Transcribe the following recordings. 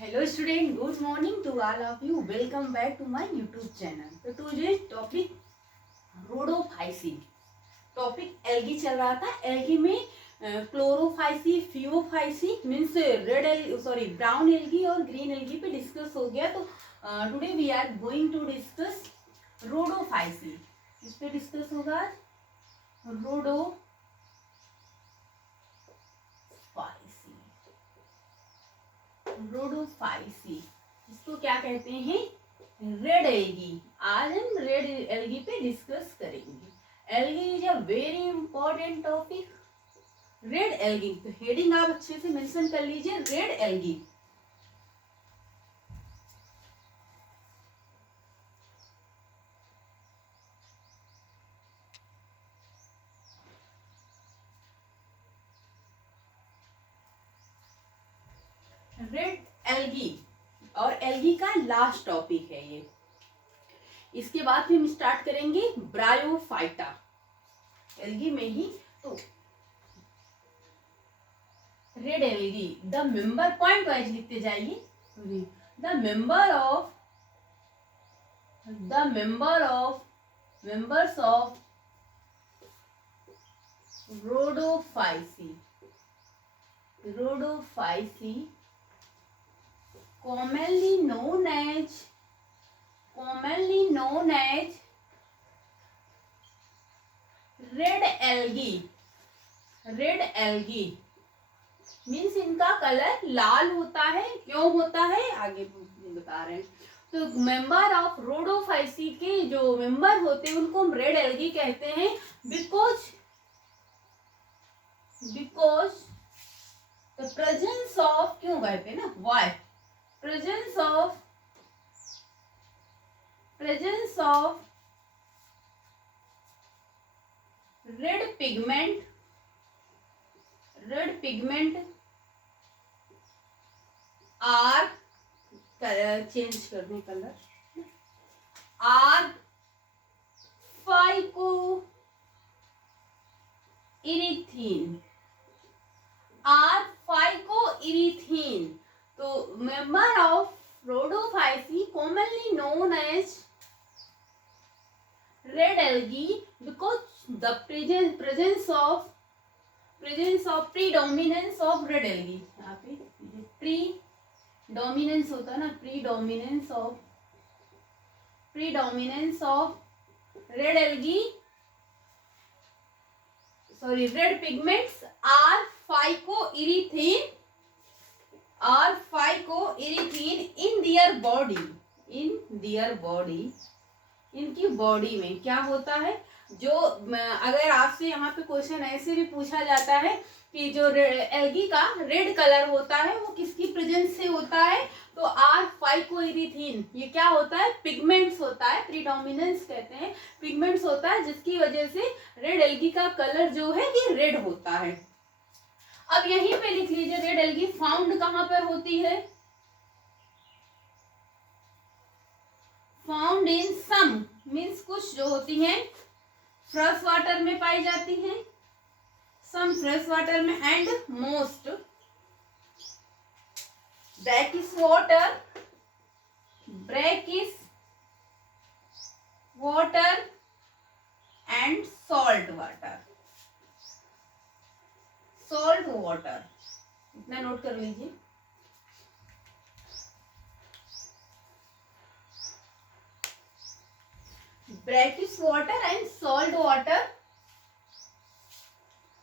Hello student, good morning to all of you. Welcome back to my YouTube channel. तो today's topic Rhodophyceae. Topic algae चल रहा था. Algae में chlorophyceae, phaeophyceae means red एल sorry brown algae और green algae पे discuss हो गया. तो today we are going to discuss rhodophyceae. इस पे डिस्कस होगा रोडोफाइसी. रोडोफाइसी इसको क्या कहते हैं? Red algae. आज हम रेड एल्गी पे डिस्कस करेंगे. Algae is a very important topic. Red algae तो हेडिंग आप अच्छे से मेंशन कर लीजिए. Red algae. रेड एल्गी और एल्गी का लास्ट टॉपिक है ये. इसके बाद फिर हम स्टार्ट करेंगे ब्रायोफाइटा. एल्गी में ही तो red algae the member point wise लिखते जाइए. The members of Rhodophyceae commonly known as red algae means इनका कलर लाल होता है. क्यों होता है आगे बता रहे हैं. तो मेंबर ऑफ रोडोफाइसी के जो मेंबर होते हैं उनको हम रेड एल्गी कहते हैं. बिकॉज द प्रेजेंस ऑफ क्यों कहते हैं ना why presence of red pigment are change करने कलर आर फाइकोइरीथीन. तो member of Rhodophyceae commonly known as red algae because the presence of predominance of red algae. यहाँ पे प्रीडोमिनेंस होता है ना. Predominance of red algae sorry red pigments are phycoerythrin in their body. इनकी body में क्या होता है? जो अगर आपसे यहाँ पे क्वेश्चन ऐसे भी पूछा जाता है कि जो एल्गी का रेड कलर होता है वो किसकी प्रेजेंस से होता है, तो आर फाइकोइरीथीन ये क्या होता है? पिगमेंट्स होता है. प्रीडोमिनेंस कहते हैं. पिगमेंट्स होता है जिसकी वजह से रेड एल्गी का कलर जो है ये रेड होता है. अब यहीं पे लिख लीजिए रेड एल्गी फाउंड कहां पर होती है? फाउंड इन सम मीन्स कुछ जो होती हैं फ्रेश वाटर में पाई जाती हैं. सम फ्रेश वाटर में and most brackish water and salt water. इतना नोट कर लीजिए. Brackish water and salt water.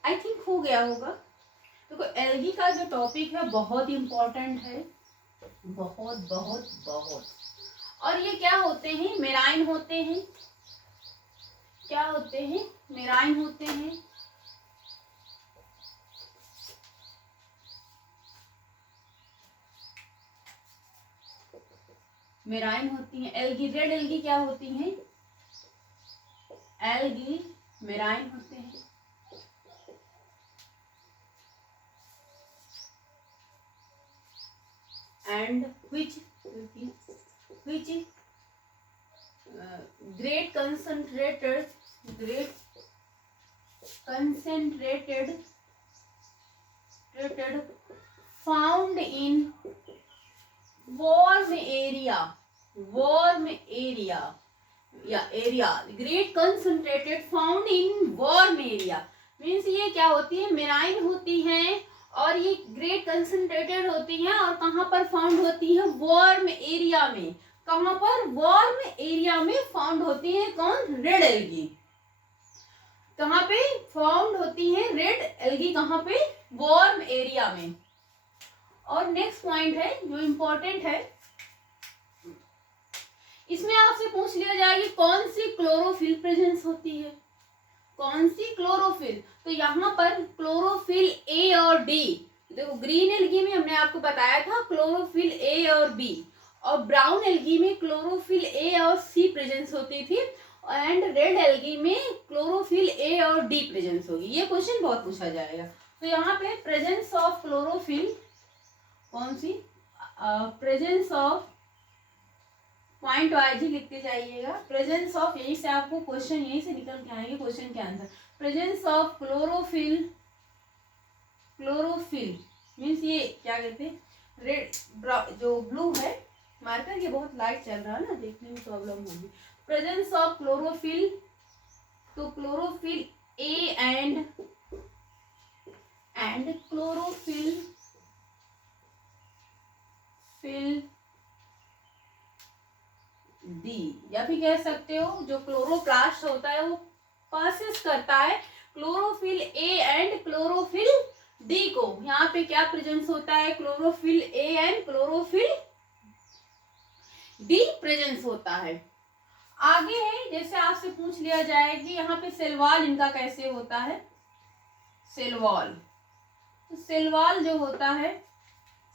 I think हो गया होगा. तो एल्गी का जो टॉपिक है बहुत इंपॉर्टेंट है. बहुत. और ये क्या होते हैं? मेराइन होते हैं. क्या होते हैं? मेराइन होते हैं. मेराइन होती हैं. एल्गी रेड एल्गी क्या होती हैं? एल्गी मेराइन होते हैं. And which great concentrated found in warm area, warm area या area, great concentrated found in warm area means ये क्या होती है, मेराइन होती हैं और ये ग्रेट कंसंट्रेटेड होती हैं और कहाँ पर फाउंड होती है, वार्म एरिया में। कहाँ पर, वार्म एरिया में फाउंड होती है कौन, रेड एल्गी। कहाँ पे फाउंड होती है रेड एल्गी, कहाँ पे, वार्म एरिया में। और नेक्स्ट पॉइंट है जो इम्पोर्टेंट है, इसमें आपसे पूछ लिया जाएगी कौन सी क्लोरोफिल प्रेजेंस होती है, कौन सी क्लोरोफिल। तो यहाँ पर क्लोरोफिल ए और डी, देखो ग्रीन एल्गी में हमने आपको बताया था क्लोरोफिल ए और बी, और ब्राउन एल्गी में क्लोरोफिल ए और सी प्रेजेंस होती थी, एंड रेड एल्गी में क्लोरोफिल ए और डी प्रेजेंस होगी। ये क्वेश्चन बहुत पूछा जाएगा। तो यहाँ पे प्रेजेंस ऑफ क्लोरोफिल कौन सी, प्रेजेंस ऑफ, पॉइंट वाइज ही लिखते जाइएगा, प्रेजेंस ऑफ, यहीं से आपको क्वेश्चन यहीं से निकल के आएंगे क्वेश्चन के answer. Presence of chlorophyll, chlorophyll means ये क्या कहते हैं, रेड जो ब्लू है मार्कर, ये बहुत लाइट चल रहा है ना, देखने में प्रॉब्लम होगी। प्रेजेंस ऑफ क्लोरोफिल, तो chlorophyll A and chlorophyll D, या फिर कह सकते हो जो क्लोरोप्लास्ट होता है वो पासेस करता है chlorophyll A and chlorophyll D को। यहाँ पे क्या प्रेजेंस होता है, chlorophyll A and chlorophyll D presence होता है। आगे है, जैसे आपसे पूछ लिया जाए कि यहाँ पे सेल वॉल इनका कैसे होता है, सेल वॉल, तो सेल वॉल जो होता है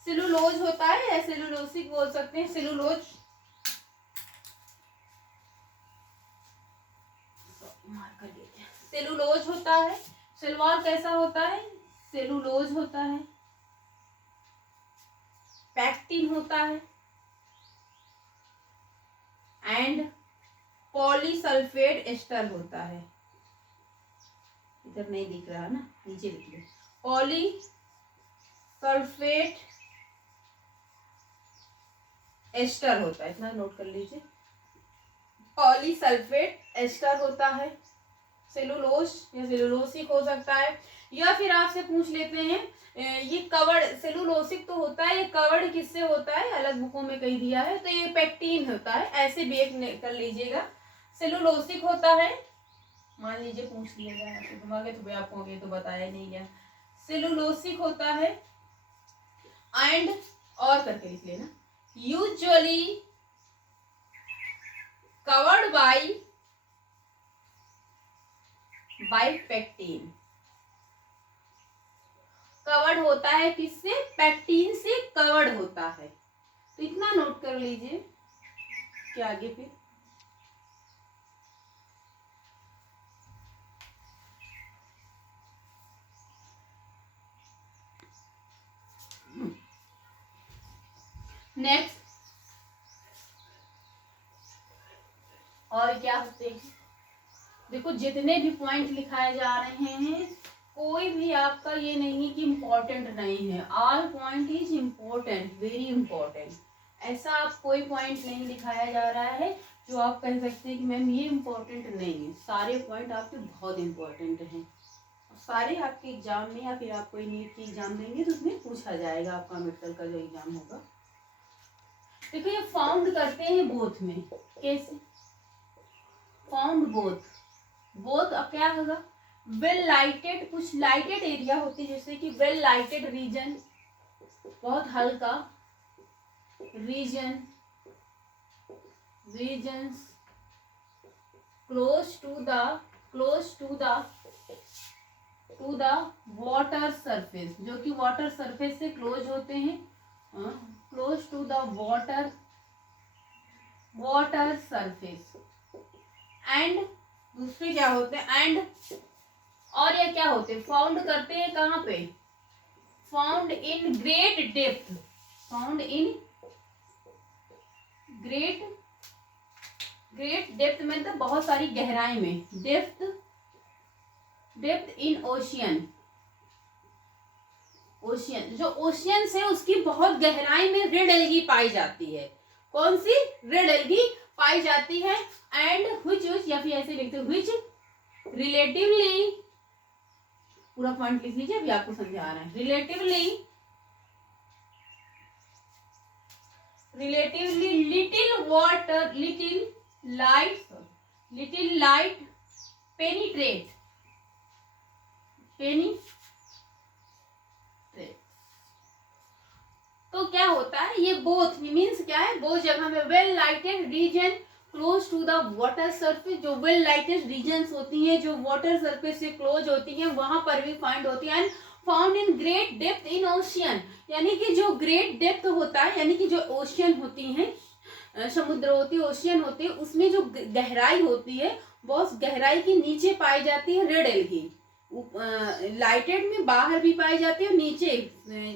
सेलुलोज होता है या सेलुलोसिक बोल सकते हैं, सेलुलोज, सेलुलोज होता है। सेल वॉल कैसा होता है, सेलुलोज होता है, पैक्टिन होता है एंड पॉलीसल्फेट एस्टर होता है। इधर नहीं दिख रहा ना, नीचे लिख लो, पॉलीसल्फेट एस्टर होता है, इतना नोट कर लीजिए, पॉलीसल्फेट एस्टर होता है। सेलुलोज या सेलुलोसिक हो सकता है, या फिर आपसे पूछ लेते हैं ये कवड़, सेलुलोसिक तो होता है, ये कवड़ किससे होता है, अलग बुकों में कही दिया है, तो ये पेक्टिन होता है, ऐसे बेक कर लीजिएगा। सेलुलोसिक होता है, मान लीजिए पूछ लिया जाए तो दिमाग तो आपको तो बताया नहीं गया, सेलुलोसिक होता है एंड, और करके लिख लेना, usually covered by pectin, covered होता है किससे, पेक्टिन से कवर्ड होता है। तो इतना नोट कर लीजिए कि आगे फिर नेक्स्ट और क्या होते हैं, देखो जितने भी पॉइंट लिखाए जा रहे हैं कोई भी आपका ये नहीं है कि इम्पोर्टेंट नहीं है, all point is important, very important. ऐसा आप कोई पॉइंट नहीं लिखाया जा रहा है जो आप कह सकते हैं कि मैम ये इम्पोर्टेंट नहीं है, सारे पॉइंट आपके बहुत इम्पोर्टेंट हैं, सारे आपके एग्जाम में, या फिर आप कोई नीट की एग्जाम देंगे तो उसमें पूछा जाएगा, आपका मेडिकल का जो एग्जाम होगा। देखो ये फाउंड करते हैं बोथ में, कैसे फाउंड बोथ, बोथ अब क्या होगा, वेल लाइटेड, कुछ लाइटेड एरिया होती है जैसे कि वेल लाइटेड रीजन, बहुत हल्का region, regions close to the water surface, जो कि वाटर सरफेस से क्लोज होते हैं, close to the water surface. And दूसरे क्या होते हैं, एंड और ये क्या होते हैं, फाउंड करते हैं कहाँ पे, found in great depth, found in great depth में तो बहुत सारी गहराई में, डेप्थ इन ओशियन, ओशियन, जो ओशियन से उसकी बहुत गहराई में रेड एल्गी पाई जाती है। कौन सी? रेड एल्गी पाई जाती है। एंड व्हिच, या फिर ऐसे लिखते व्हिच रिलेटिवली, पूरा पॉइंट लिख लीजिए, अभी आपको समझा रहे हैं। Relatively little water, little light penetrate, तो क्या होता है, ये बोथ मीन्स क्या है, बोथ जगह में well lighted region close to the water surface, जो वेल लाइटेड रीजन्स होती हैं, जो वाटर सरफेस से क्लोज होती हैं, वहां पर भी फाइंड होती है। And found in great depth in ocean, यानी कि जो ग्रेट डेप्थ होता है, यानी कि जो ओशियन होती हैं, समुद्र होती है, ओशियन होती है, उसमें जो गहराई होती है, बहुत गहराई के नीचे पाई जाती है रेड एल्गी। लाइटेड में बाहर भी पाई जाती है, नीचे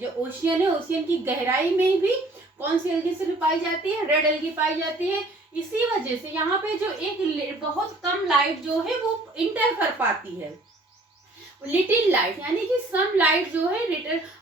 जो ओशियन है, ओशियन की गहराई में भी कौन सी एल्गी से भी पाई जाती है? रेड एल्गी पाई जाती है। इसी वजह से यहाँ पे जो एक बहुत कम लाइट जो है वो इंटर कर पाती है, लिटिल लाइट, यानी कि सम लाइट जो है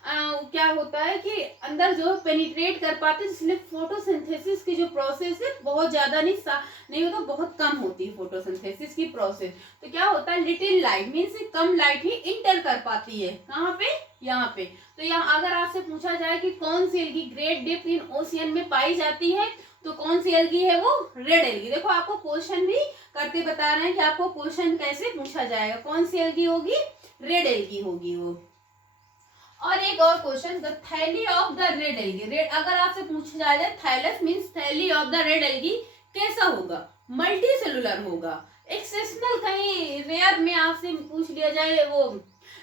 क्या होता है कि अंदर जो पेनिट्रेट कर पाते हैं, इसलिए फोटोसिंथेसिस की जो प्रोसेस है बहुत ज्यादा नहीं होता, बहुत कम होती है फोटोसिंथेसिस की प्रोसेस। तो क्या होता है, लिटिल लाइट मीन्स कम लाइट ही इंटर कर पाती है, कहाँ पे? यहाँ पे। तो यहाँ अगर आपसे पूछा जाए कि कौन सी algae great depth in ocean में पाई जाती है, तो कौन सी एल्गी है वो? Red algae. देखो आपको क्वेश्चन भी करते बता रहे हैं कि आपको क्वेश्चन कैसे पूछा जाएगा, कौन सी एल्गी होगी? रेड एल्गी होगी वो। और एक और क्वेश्चन, द थैली of the red algae, red अगर आपसे पूछा जाए थैलस मींस थैली ऑफ द रेड एल्गी कैसा होगा? मल्टी सेलुलर होगा। एक्सेप्शनल कहीं रेयर में आपसे पूछ लिया जाए वो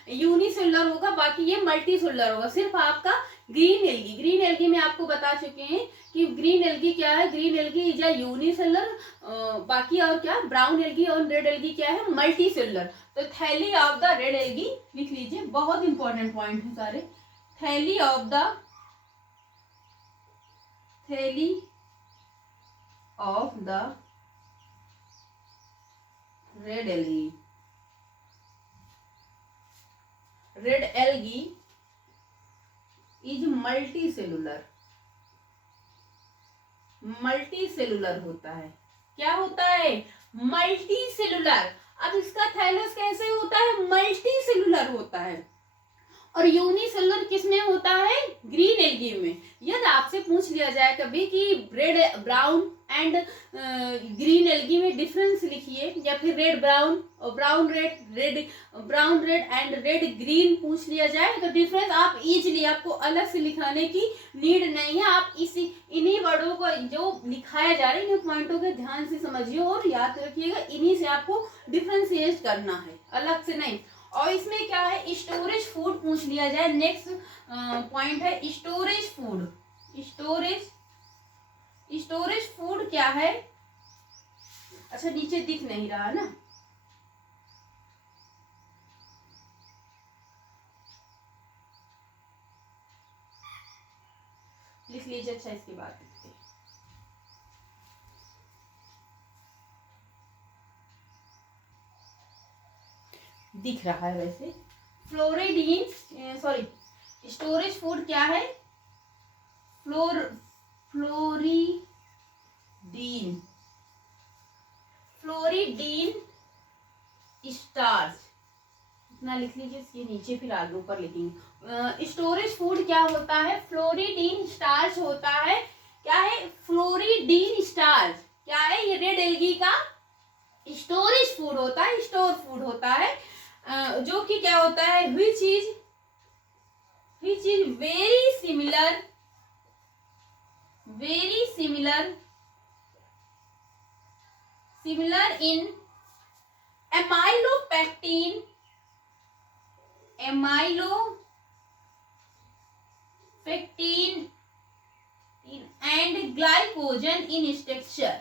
यूनिसेलुलर होगा, बाकी ये मल्टी सेलुलर होगा। सिर्फ आपका ग्रीन एल्गी में आपको बता चुके हैं कि ग्रीन एल्गी क्या है, green algae is a unicellular, बाकी और क्या, ब्राउन एल्गी और रेड एल्गी क्या है? Multi cellular. तो थैली ऑफ द रेड एल्गी लिख लीजिए, बहुत इंपॉर्टेंट पॉइंट है सारे। थैली of the red algae, red algae is multi cellular होता है। क्या होता है? Multi cellular. अब इसका थैलस कैसे होता है? मल्टी सेलुलर होता है। और यूनिसेलुलर किसमें होता है? ग्रीन एल्गी में। यदि आपसे पूछ लिया जाए कभी कि red brown and green algae में डिफरेंस लिखिए, या फिर रेड ब्राउन और brown red and red green पूछ लिया जाए, तो डिफरेंस आप इजीली, आपको अलग से लिखाने की नीड नहीं है। आप इन्हीं वर्डों को जो लिखाया जा रहा है, इन पॉइंटों के ध्यान से समझिए और याद रखिएगा, इन्हीं से आपको डिफरेंशिएट करना है, अलग से नहीं। और इसमें क्या है, स्टोरेज फूड पूछ लिया जाए, नेक्स्ट पॉइंट है स्टोरेज फूड। स्टोरेज फूड क्या है? अच्छा नीचे दिख नहीं रहा ना, लिख लीजिए। अच्छा इसके बाद लिखते हैं, दिख रहा है वैसे। स्टोरेज फूड क्या है? फ्लोरिडीन स्टार्च, इतना लिख लीजिए, इसके नीचे फिर आगे ऊपर लिखेंगे। स्टोरेज फूड क्या होता है? फ्लोरिडीन स्टार्च होता है। क्या है? फ्लोरिडीन स्टार्च क्या है? ये रेड एल्गी का स्टोरेज फूड होता है, स्टोर फूड होता है, जो कि क्या होता है, which is very similar in amylopectin and glycogen in structure.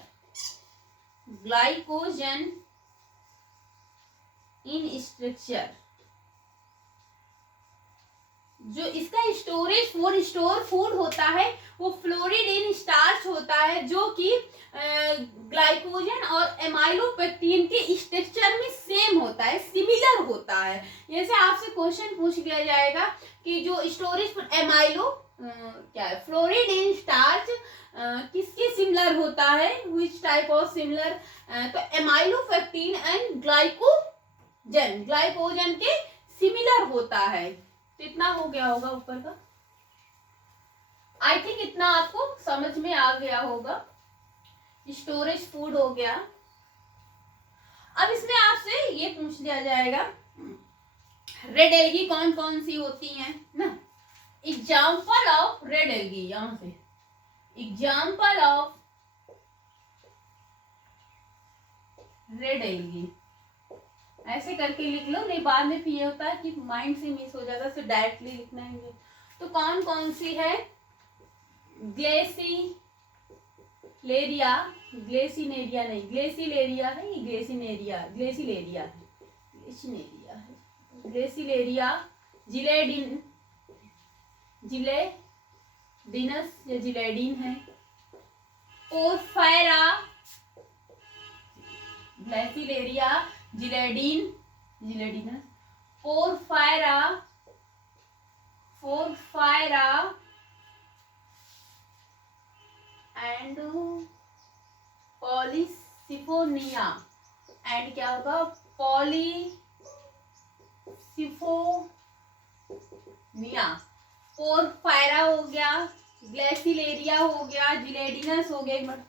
जो इसका स्टोरेज फॉर स्टोर फूड होता है वो फ्लोरिडीन स्टार्च होता है, जो कि ग्लाइकोजन और एमाइलोपेक्टिन के स्ट्रक्चर में सेम होता है, सिमिलर होता है। जैसे आपसे क्वेश्चन पूछ लिया जाएगा कि जो स्टोरेज फॉर एमाइलो क्या है, फ्लोरिडीन स्टार्च किसके सिमिलर होता है, विच टाइप ऑफ सिमिलर, तो एमाइलोपेक्टिन एंड ग्लाइकोजन के सिमिलर होता है। तो इतना हो गया होगा ऊपर का, आई थिंक इतना आपको समझ में आ गया होगा। स्टोरेज फूड हो गया। अब इसमें आपसे ये पूछ लिया जाएगा रेड एल्गी कौन कौन सी होती हैं ना, एग्जाम्पल ऑफ रेड एल्गी, यहां से एग्जाम्पल ऑफ रेड एल्गी ऐसे करके लिख लो, नहीं बाद में फिर ये होता है कि माइंड से मिस हो जाता है, तो डायरेक्टली लिखना है। तो कौन कौन सी है, ग्लेसिलेरिया, ग्लेसिनेरिया नहीं, ग्लेसिलेरिया है, ये ग्लेसिनेरिया, ग्लेसिलेरिया है, ग्लेसिनेरिया है, ग्लेसिलेरिया, जिलेडिन, जिलेडिनस या जिलेडिन है, porphyra, gracilaria, gelidium, gelidium, porphyra, porphyra and polysiphonia, and क्या होगा, पॉलीसिफोनिया। पोरफायरा हो गया, ग्लेसिलेरिया हो गया, जिलेडिनस हो गया, एक मिनट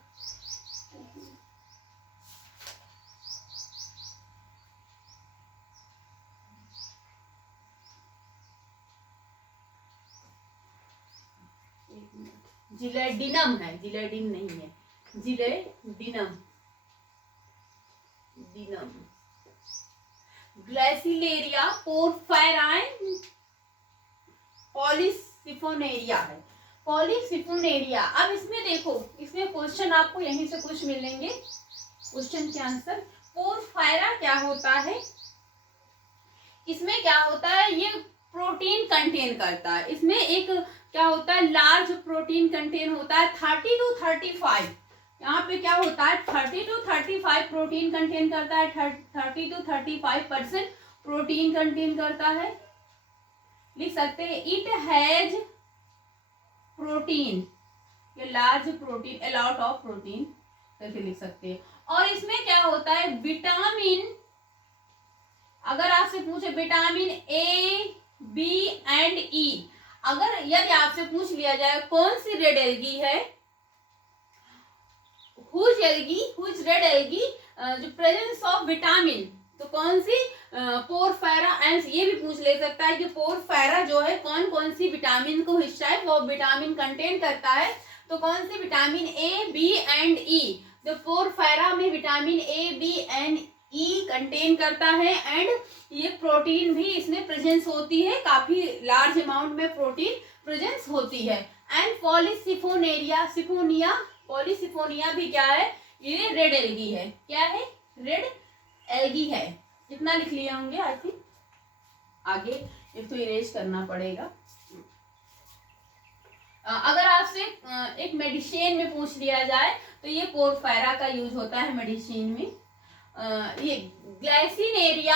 जिलेडिनम है, जिलेडिन नहीं है, जिलेडिनम, डिनम, ग्लेसिलेरिया, पोरफायरा, पॉलीसिफोनेरिया है, पॉलीसिफोनेरिया। अब इसमें देखो, इसमें क्वेश्चन आपको यहीं से कुछ मिलेंगे, क्वेश्चन के आंसर। पोरफायरा क्या होता है, इसमें क्या होता है, ये प्रोटीन कंटेन करता है, इसमें एक क्या होता है, लार्ज प्रोटीन कंटेन होता है, 30 to 35, यहाँ पे क्या होता है 30 to 35 प्रोटीन कंटेन करता है, 30 to 35% प्रोटीन कंटेन करता है। लिख सकते हैं इट हैज प्रोटीन, ये large protein, a lot of protein करके लिख सकते हैं। और इसमें क्या होता है, विटामिन, अगर आपसे पूछे vitamin A, B and E, अगर यदि आपसे पूछ लिया जाए कौन सी रेड एल्गी है, whose algae, whose red algae जो प्रेजेंस ऑफ विटामिन, तो कौन सी, पोरफायरा, एंड ये भी पूछ ले सकता है कि पोरफायरा जो है कौन कौन सी विटामिन को हिस्सा है, वो विटामिन कंटेन करता है, तो कौन सी vitamin A, B and E, तो पोरफायरा में vitamin A, B and E contain करता है, एंड ये प्रोटीन भी इसमें प्रेजेंस होती है, काफी लार्ज अमाउंट में प्रोटीन प्रेजेंस होती है। एंड पॉलीसिफोनेरिया, सिफोनिया, पॉलीसिफोनिया भी क्या है, ये रेड एल्गी है, क्या है, रेड एल्गी है। कितना लिख लिए होंगे, आई थिंक आगे एक तो इरेज करना पड़ेगा। अगर आपसे एक मेडिसिन में पूछ लिया जाए तो ये पोरफायरा का यूज होता है मेडिसिन में। ये ग्लाइसिनेरिया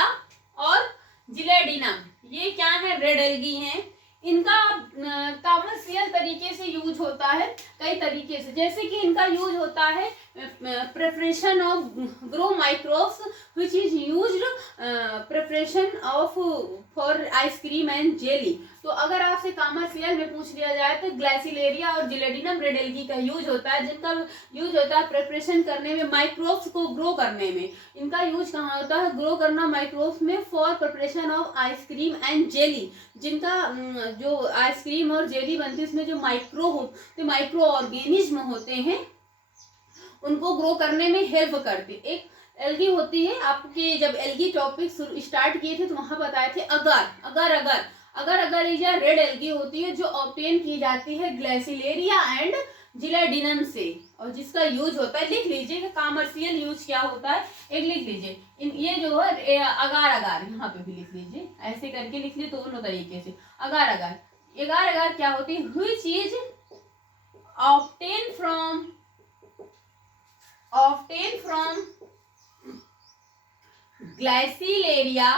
और जिलेडिनम, ये क्या है, रेड एल्गी हैं। इनका कमर्शियल तरीके से यूज होता है कई तरीके से, जैसे कि इनका यूज होता है preparation of grow microbes which is used preparation of for ice cream and jelly. तो अगर आपसे कमर्शियल में पूछ लिया जाए तो ग्लाइसिलेरिया और जिलेडिनम रेड एल्गी का यूज होता है, जिनका यूज होता है प्रिपरेशन करने में, माइक्रोब्स को ग्रो करने में। इनका यूज कहाँ होता है, ग्रो करना माइक्रोब्स में for preparation of ice cream and jelly, जिनका जो आइसक्रीम और जेली बनती है उसमें जो माइक्रो ऑर्गेनिज्म होते हैं उनको ग्रो करने में हेल्प करती। एक एल्गी होती है, आपके जब एल्गी टॉपिक स्टार्ट किए थे तो वहां बताए थे अगर ये रेड एल्गी होती है जो ऑब्टेन की जाती है ग्लाइसिलेरिया एंड जिलेडिनम से, और जिसका यूज होता है, लिख लीजिए कमर्शियल यूज क्या होता है, एक लिख लीजिए, ये जो है अगार यहाँ पे भी लिख लीजिए, ऐसे करके लिख लीजिए दोनों तरीके से, अगार एगार एगार क्या होती है, which is obtain from gracilaria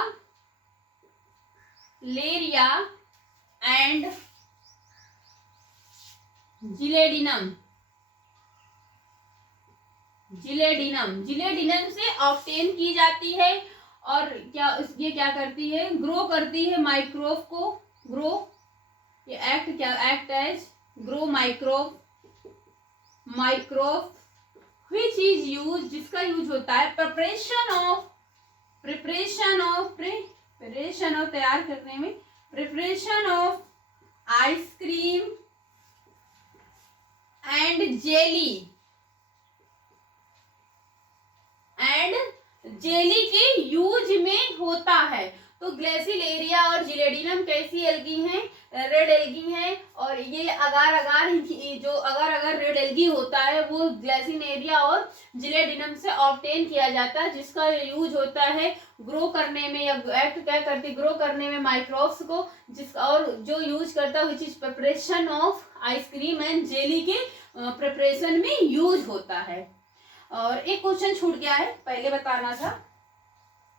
and gelidium से ऑब्टेन की जाती है। और क्या ये क्या करती है, ग्रो करती है माइक्रोब को, ग्रो, ये act as grow microbe which is use, जिसका यूज होता है प्रिपरेशन ऑफ तैयार करने में, preparation of ice cream and jelly के यूज में होता है। तो ग्लेसिलेरिया और जिलेडिनम कैसी एल्गी हैं, रेड एल्गी हैं। और ये अगार जो अगर रेड एल्गी होता है वो ग्लेसिलेरिया और जिलेडिनम से ऑब्टेन किया जाता है, जिसका यूज होता है ग्रो करने में, या एक्ट क्या करती है, ग्रो करने में माइक्रोब्स को, जिसका और जो यूज करता है which is preparation of ice cream and jelly के प्रिपरेशन में यूज होता है। और एक क्वेश्चन छूट गया है, पहले बताना था,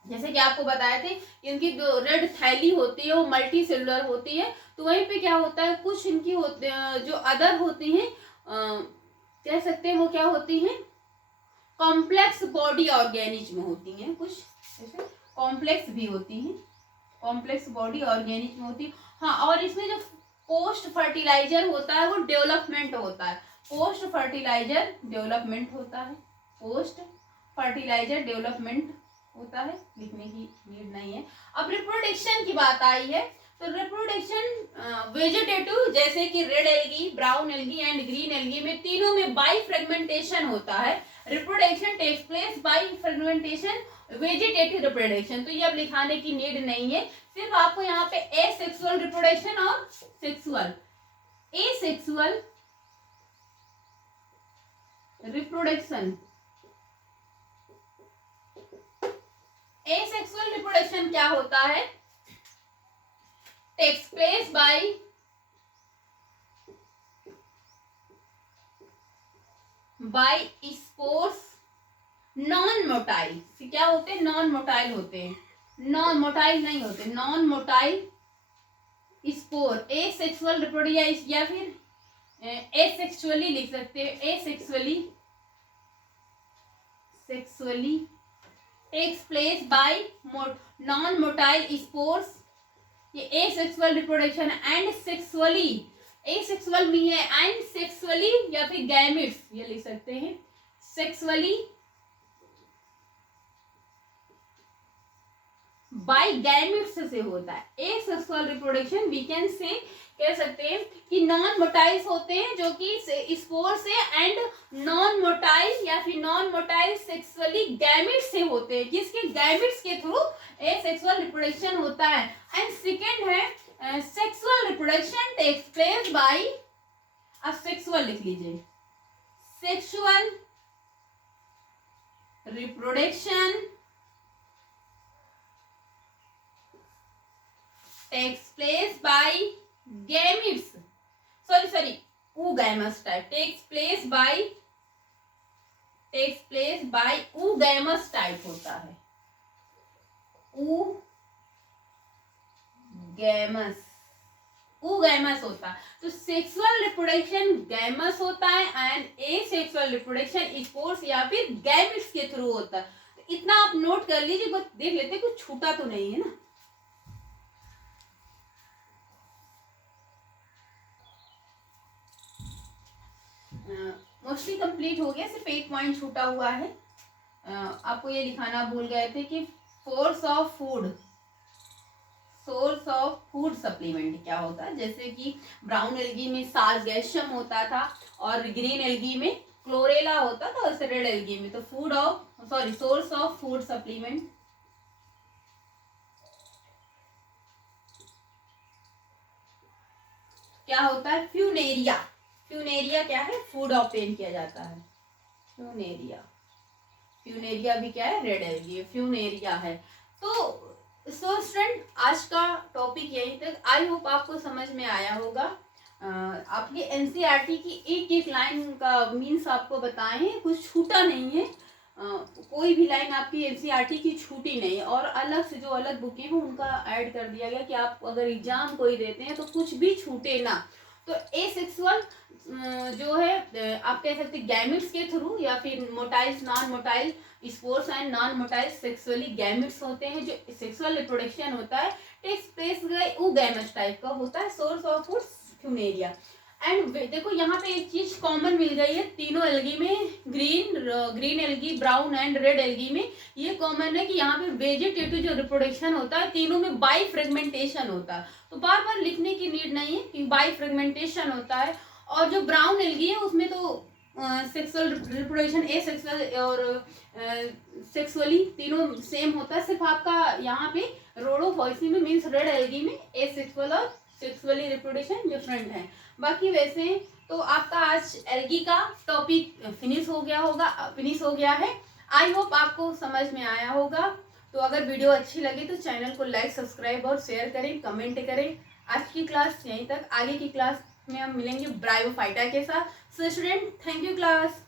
जैसे कि आपको बताए थे इनकी जो रेड थैली होती है वो मल्टी सेलुलर होती है। तो वहीं पे क्या होता है, कुछ इनकी होते जो अदर होती हैं, कह सकते हैं वो क्या होती हैं, कॉम्प्लेक्स बॉडी ऑर्गेनिज्म होती हैं, कुछ ऐसे कॉम्प्लेक्स भी होती हैं, कॉम्प्लेक्स बॉडी ऑर्गेनिज्म होती। हाँ, और इसमें जो पोस्ट फर्टिलाइजर होता है वो डेवलपमेंट होता है, पोस्ट फर्टिलाइजर डेवलपमेंट होता है, पोस्ट फर्टिलाइजर डेवलपमेंट होता है, लिखने की नीड नहीं है। अब रिप्रोडक्शन की बात आई है, तो रिप्रोडक्शन वेजिटेटिव जैसे कि red algae, brown algae and green algae में तीनों में बाई फ्रेगमेंटेशन होता है। Reproduction takes place by fragmentation, vegetative reproduction. तो ये अब लिखाने की नीड नहीं है, सिर्फ आपको यहाँ पे एसेक्सुअल रिप्रोडक्शन और sexual, asexual reproduction, asexual reproduction क्या होता है, takes place by spores non motile. क्या होते हैं, नॉन मोटाइल होते हैं, नॉन मोटाइल नहीं होते, non motile spore. Asexual reproduction या फिर एसेक्सुअली लिख सकते हैं, asexually takes place by non-motile spores। ये asexual reproduction and sexually, asexual भी है and sexually या फिर gametes ये लिख सकते हैं, sexually by gametes से होता है। asexual reproduction we can say, कह सकते हैं कि नॉन मोटाइल्स होते हैं जो कि स्पोर से, एंड नॉन मोटाइल या फिर नॉन मोटाइल सेक्सुअली गैमेट्स से होते हैं, जिसके गैमेट्स के थ्रू एसेक्सुअल रिप्रोडक्शन होता है। एंड सेकंड है sexual reproduction takes place by, अब सेक्सुअल लिख लीजिए, sexual reproduction takes place by gametes, sorry oogamous type, takes place by oogamous type होता है, oogamous होता है। तो सेक्सुअल रिप्रोडक्शन गैमस होता है एंड एसेक्सुअल रिप्रोडक्शन स्पोर्स या फिर गैमेट्स के थ्रू होता है। तो इतना आप नोट कर लीजिए, बस देख लेते कुछ छूटा तो नहीं है ना। मोस्टली कंप्लीट हो गया, सिर्फ एक पॉइंट छूटा हुआ है। आपको ये लिखाना भूल गए थे कि सोर्स ऑफ फूड सप्लीमेंट क्या होता है। जैसे कि ब्राउन एल्गी में सार्गेशियम होता था और ग्रीन एल्गी में क्लोरेला होता था, और रेड एल्गी में तो सोर्स ऑफ फूड सप्लीमेंट क्या होता है, फ्यूनेरिया क्या है, फूड ऑब्टेन किया जाता है, फ्यूनेरिया भी क्या है, रेड एल्गी फ्यूनेरिया है। तो सो स्टूडेंट, आज का टॉपिक यहीं तक। आई होप आपको समझ में आया होगा। आपके एनसीईआरटी की एक एक लाइन का मीन्स आपको बताए हैं, कुछ छूटा नहीं है। कोई भी लाइन आपकी एनसीईआरटी की छूटी नहीं, और अलग से जो अलग बुकें हैं उनका ऐड कर दिया गया कि आप अगर एग्जाम कोई देते हैं तो कुछ भी छूटे ना। तो एसेक्सुअल जो है आप कह सकते हैं गैमेट्स के थ्रू, या फिर motiles, non motile spores and non motile sexually gametes होते हैं। जो सेक्सुअल रिप्रोडक्शन होता है टेक्स प्लेस वो गैमेट्स टाइप का होता है। Source of food funaria. And देखो यहाँ पे एक चीज कॉमन मिल गई है तीनों एल्गी में, green algae, brown and red algae में। ये कॉमन है कि यहाँ पे वेजिटेटिव जो रिप्रोडक्शन होता है तीनों में बाई फ्रेगमेंटेशन होता है। तो बार बार लिखने की नीड नहीं है कि बाई फ्रेगमेंटेशन होता है। और जो ब्राउन एल्गी है उसमें तो सेक्सुअल रिप्रोडक्शन ए सेक्सुअल और सेक्सुअली तीनों सेम होता है। सिर्फ आपका यहाँ पे रोडोफॉयसी में मीन्स रेड एल्गी में ए सेक्सुअल और सेक्सुअली रिप्रोडक्शन डिफरेंट है। बाकी वैसे तो आपका आज एल्गी का टॉपिक फिनिश हो गया है। आई होप आपको समझ में आया होगा। तो अगर वीडियो अच्छी लगे तो चैनल को लाइक, सब्सक्राइब और शेयर करें, कमेंट करें। आज की क्लास यहीं तक। आगे की क्लास में हम मिलेंगे ब्रायोफाइटा के साथ। So student, thank you class.